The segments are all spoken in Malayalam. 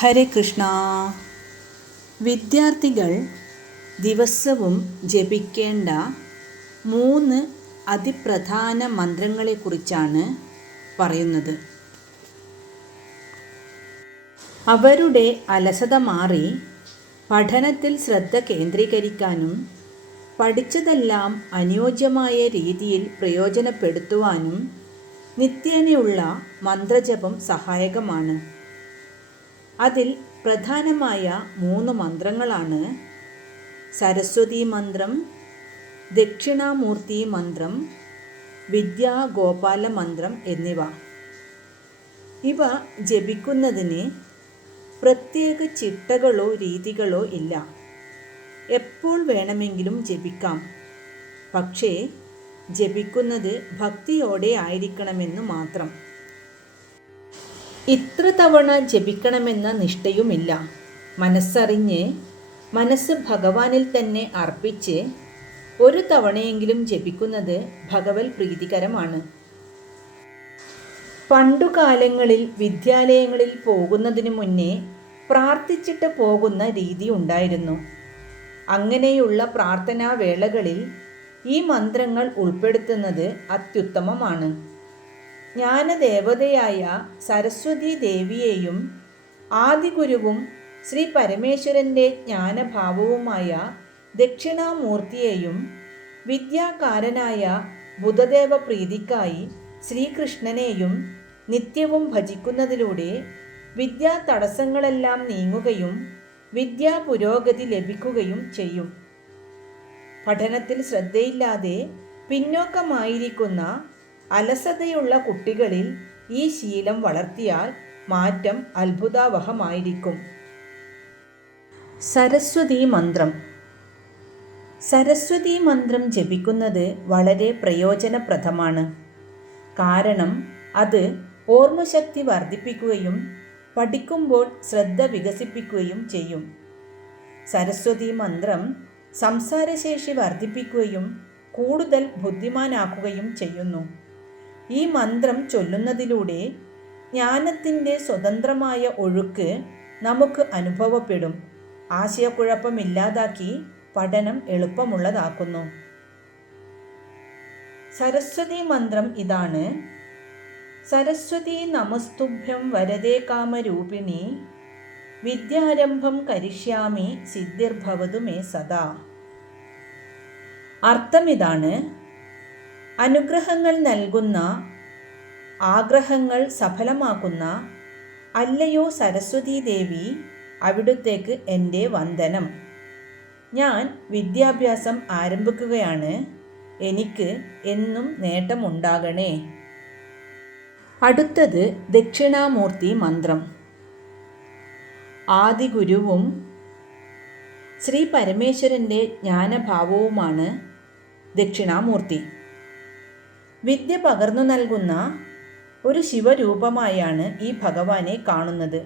ഹരേ കൃഷ്ണ. വിദ്യാർത്ഥികൾ ദിവസവും ജപിക്കേണ്ട 3 അതിപ്രധാന മന്ത്രങ്ങളെക്കുറിച്ചാണ് പറയുന്നത്. അവരുടെ അലസത മാറി പഠനത്തിൽ ശ്രദ്ധ കേന്ദ്രീകരിക്കാനും പഠിച്ചതെല്ലാം അനുയോജ്യമായ രീതിയിൽ പ്രയോജനപ്പെടുത്തുവാനും നിത്യേനയുള്ള മന്ത്രജപം സഹായകമാണ്. അതിൽ പ്രധാനമായ 3 മന്ത്രങ്ങളാണ് സരസ്വതി മന്ത്രം, ദക്ഷിണാമൂർത്തി മന്ത്രം, വിദ്യാഗോപാല മന്ത്രം എന്നിവ. ഇവ ജപിക്കുന്നതിന് പ്രത്യേക ചിട്ടകളോ രീതികളോ ഇല്ല. എപ്പോൾ വേണമെങ്കിലും ജപിക്കാം. പക്ഷേ ജപിക്കുന്നത് ഭക്തിയോടെ ആയിരിക്കണമെന്നു മാത്രം. ഇത്ര തവണ ജപിക്കണമെന്ന നിഷ്ഠയുമില്ല. മനസ്സറിഞ്ഞ് മനസ്സ് ഭഗവാനിൽ തന്നെ അർപ്പിച്ച് ഒരു തവണയെങ്കിലും ജപിക്കുന്നത് ഭഗവത് പ്രീതികരമാണ്. പണ്ടുകാലങ്ങളിൽ വിദ്യാലയങ്ങളിൽ പോകുന്നതിനു മുന്നേ പ്രാർത്ഥിച്ചിട്ട് പോകുന്ന രീതി ഉണ്ടായിരുന്നു. അങ്ങനെയുള്ള പ്രാർത്ഥനാ വേളകളിൽ ഈ മന്ത്രങ്ങൾ ഉൾപ്പെടുത്തുന്നത് അത്യുത്തമമാണ്. ജ്ഞാനദേവതയായ സരസ്വതി ദേവിയെയും ആദിഗുരുവും ശ്രീ പരമേശ്വരൻ്റെ ജ്ഞാനഭാവവുമായ ദക്ഷിണാമൂർത്തിയെയും വിദ്യാകാരനായ ബുധദേവ പ്രീതിക്കായി ശ്രീകൃഷ്ണനെയും നിത്യവും ഭജിക്കുന്നതിലൂടെ വിദ്യാ തടസ്സങ്ങളെല്ലാം നീങ്ങുകയും വിദ്യാ പുരോഗതി ലഭിക്കുകയും ചെയ്യും. പഠനത്തിൽ ശ്രദ്ധയില്ലാതെ പിന്നോക്കമായിരിക്കുന്ന അലസതയുള്ള കുട്ടികളിൽ ഈ ശീലം വളർത്തിയാൽ മാറ്റം അത്ഭുതാവഹമായിരിക്കും. സരസ്വതി മന്ത്രം. സരസ്വതി മന്ത്രം ജപിക്കുന്നത് വളരെ പ്രയോജനപ്രദമാണ്. കാരണം അത് ഓർമ്മശക്തി വർദ്ധിപ്പിക്കുകയും പഠിക്കുമ്പോൾ ശ്രദ്ധ വികസിപ്പിക്കുകയും ചെയ്യും. സരസ്വതി മന്ത്രം സംസാരശേഷി വർദ്ധിപ്പിക്കുകയും കൂടുതൽ ബുദ്ധിമാനാക്കുകയും ചെയ്യുന്നു. ഈ മന്ത്രം ചൊല്ലുന്നതിലൂടെ ജ്ഞാനത്തിൻ്റെ സ്വതന്ത്രമായ ഒഴുക്ക് നമുക്ക് അനുഭവപ്പെടും. ആശയക്കുഴപ്പമില്ലാതാക്കി പഠനം എളുപ്പമുള്ളതാക്കുന്നു. സരസ്വതി മന്ത്രം ഇതാണ്: സരസ്വതി നമസ്തുഭ്യം വരദേ കാമരൂപിണി വിദ്യാരംഭം കരിഷ്യാമി സിദ്ധിർഭവതു മേ സദാ. അർത്ഥം ഇതാണ്: അനുഗ്രഹങ്ങൾ നൽകുന്ന, ആഗ്രഹങ്ങൾ സഫലമാക്കുന്ന അല്ലയോ സരസ്വതി ദേവി, അവിടുത്തേക്ക് എൻ്റെ വന്ദനം. ഞാൻ വിദ്യാഭ്യാസം ആരംഭിക്കുകയാണ്. എനിക്ക് എന്നും നേട്ടമുണ്ടാകണേ. അടുത്തത് ദക്ഷിണാമൂർത്തി മന്ത്രം. ആദിഗുരുവും ശ്രീ പരമേശ്വരൻ്റെ ജ്ഞാനഭാവവുമാണ് ദക്ഷിണാമൂർത്തി. വിദ്യ പകർന്നു നൽകുന്ന ഒരു ശിവരൂപമായാണ് ഈ ഭഗവാനെ കാണുന്നത്.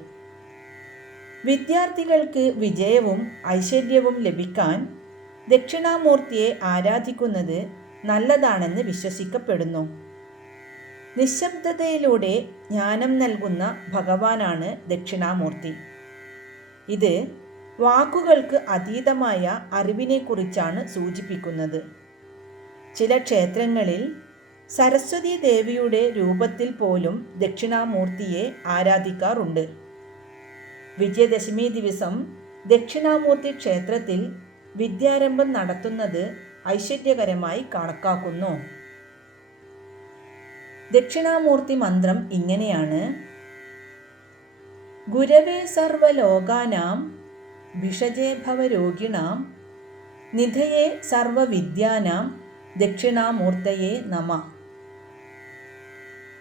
വിദ്യാർത്ഥികൾക്ക് വിജയവും ഐശ്വര്യവും ലഭിക്കാൻ ദക്ഷിണാമൂർത്തിയെ ആരാധിക്കുന്നത് നല്ലതാണെന്ന് വിശ്വസിക്കപ്പെടുന്നു. നിശബ്ദതയിലൂടെ ജ്ഞാനം നൽകുന്ന ഭഗവാനാണ് ദക്ഷിണാമൂർത്തി. ഇത് വാക്കുകൾക്ക് അതീതമായ അറിവിനെക്കുറിച്ചാണ് സൂചിപ്പിക്കുന്നത്. ചില ക്ഷേത്രങ്ങളിൽ സരസ്വതി ദേവിയുടെ രൂപത്തിൽ പോലും ദക്ഷിണാമൂർത്തിയെ ആരാധിക്കാറുണ്ട്. വിജയദശമി ദിവസം ദക്ഷിണാമൂർത്തി ക്ഷേത്രത്തിൽ വിദ്യാരംഭം നടത്തുന്നത് ഐശ്വര്യകരമായി കണക്കാക്കുന്നു. ദക്ഷിണാമൂർത്തി മന്ത്രം ഇങ്ങനെയാണ്: ഗുരവേ സർവലോകാനാം ഭിഷജേ ഭവരോഗിണാം നിധയേ സർവവിദ്യാനാം ദക്ഷിണാമൂർത്തയേ നമഃ.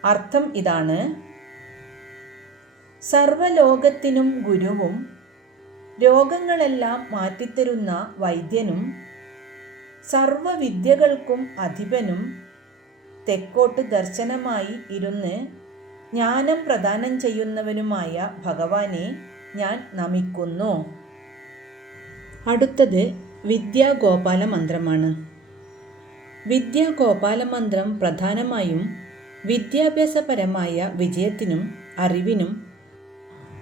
അർത്ഥം ഇതാണ്: സർവലോകത്തിനും ഗുരുവും രോഗങ്ങളെല്ലാം മാറ്റിത്തരുന്ന വൈദ്യനും സർവവിദ്യകൾക്കും അധിപനും തെക്കോട്ട് ദർശനമായി ഇരുന്ന് ജ്ഞാനം പ്രദാനം ചെയ്യുന്നവനുമായ ഭഗവാനെ ഞാൻ നമിക്കുന്നു. അടുത്തത് വിദ്യാഗോപാല മന്ത്രമാണ്. വിദ്യാഗോപാല മന്ത്രം പ്രധാനമായും വിദ്യാഭ്യാസപരമായ വിജയത്തിനും അറിവിനും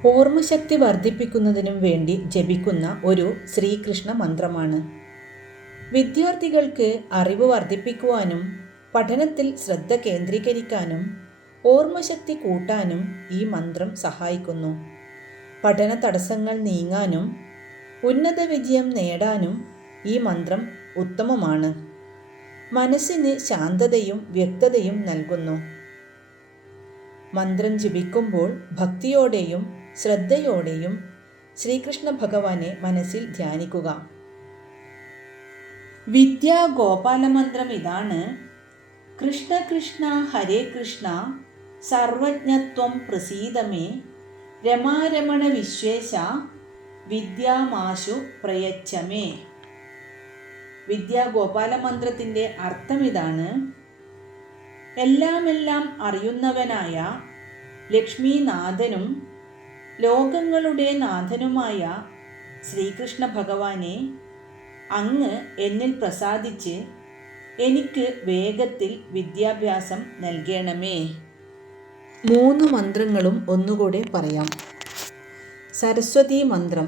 ഓർമ്മശക്തി വർദ്ധിപ്പിക്കുന്നതിനും വേണ്ടി ജപിക്കുന്ന ഒരു ശ്രീകൃഷ്ണ മന്ത്രമാണ്. വിദ്യാർത്ഥികൾക്ക് അറിവ് വർദ്ധിപ്പിക്കുവാനും പഠനത്തിൽ ശ്രദ്ധ കേന്ദ്രീകരിക്കാനും ഓർമ്മശക്തി കൂട്ടാനും ഈ മന്ത്രം സഹായിക്കുന്നു. പഠന തടസ്സങ്ങൾ നീങ്ങാനും ഉന്നത വിജയം നേടാനും ഈ മന്ത്രം ഉത്തമമാണ്. മനസ്സിന് ശാന്തതയും വ്യക്തതയും നൽകുന്നു. മന്ത്രം ജപിക്കുമ്പോൾ ഭക്തിയോടെയും ശ്രദ്ധയോടെയും ശ്രീകൃഷ്ണ ഭഗവാനെ മനസ്സിൽ ധ്യാനിക്കുക. വിദ്യാഗോപാലമന്ത്രം ഇതാണ്: കൃഷ്ണ കൃഷ്ണ ഹരേ കൃഷ്ണ സർവജ്ഞത്വം പ്രസീദമേ രമാരമണ വിശ്വേശ വിദ്യാമാശു പ്രയച്ഛമേ. വിദ്യാഗോപാലമന്ത്രത്തിൻ്റെ അർത്ഥം ഇതാണ്: എല്ലാം അറിയുന്നവനായ ലക്ഷ്മീനാഥനും ലോകങ്ങളുടെ നാഥനുമായ ശ്രീകൃഷ്ണ ഭഗവാനെ, അങ്ങ് എന്നിൽ പ്രസാദിച്ച് എനിക്ക് വേഗത്തിൽ വിദ്യാഭ്യാസം നൽകണമേ. 3 മന്ത്രങ്ങളും ഒന്നുകൂടെ പറയാം. സരസ്വതീ മന്ത്രം.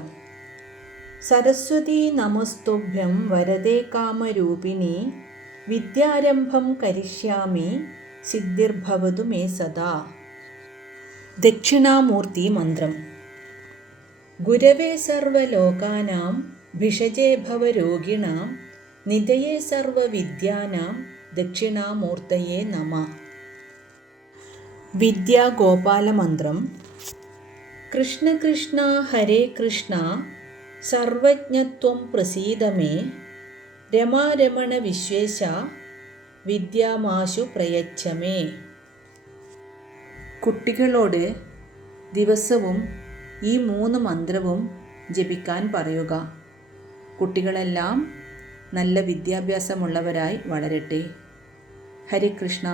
സരസ്വതീ നമസ്തുഭ്യം വരദേ കാമരൂപിണി വിദ്യാരംഭം കരിഷ്യാമി സിദ്ധിർഭവതു മേ സദാ. ദക്ഷിണാമൂർത്തി മന്ത്രം. ഗുരവേ സർവലോകാനാം ഭിഷജേ ഭവരോഗിണാം നിധയേ സർവവിദ്യാനാം ദക്ഷിണാമൂർത്തയേ നമഃ. വിദ്യാഗോപാലമന്ത്രം. കൃഷ്ണ കൃഷ്ണ ഹരേ കൃഷ്ണ സർവജ്ഞത്വം പ്രസീദമേ രമാരമണ വിശ്വേശ വിദ്യാമാശു പ്രയച്ഛമേ. കുട്ടികളോട് ദിവസവും ഈ 3 മന്ത്രവും ജപിക്കാൻ പറയുക. കുട്ടികളെല്ലാം നല്ല വിദ്യാഭ്യാസമുള്ളവരായി വളരട്ടെ. ഹരേ കൃഷ്ണ.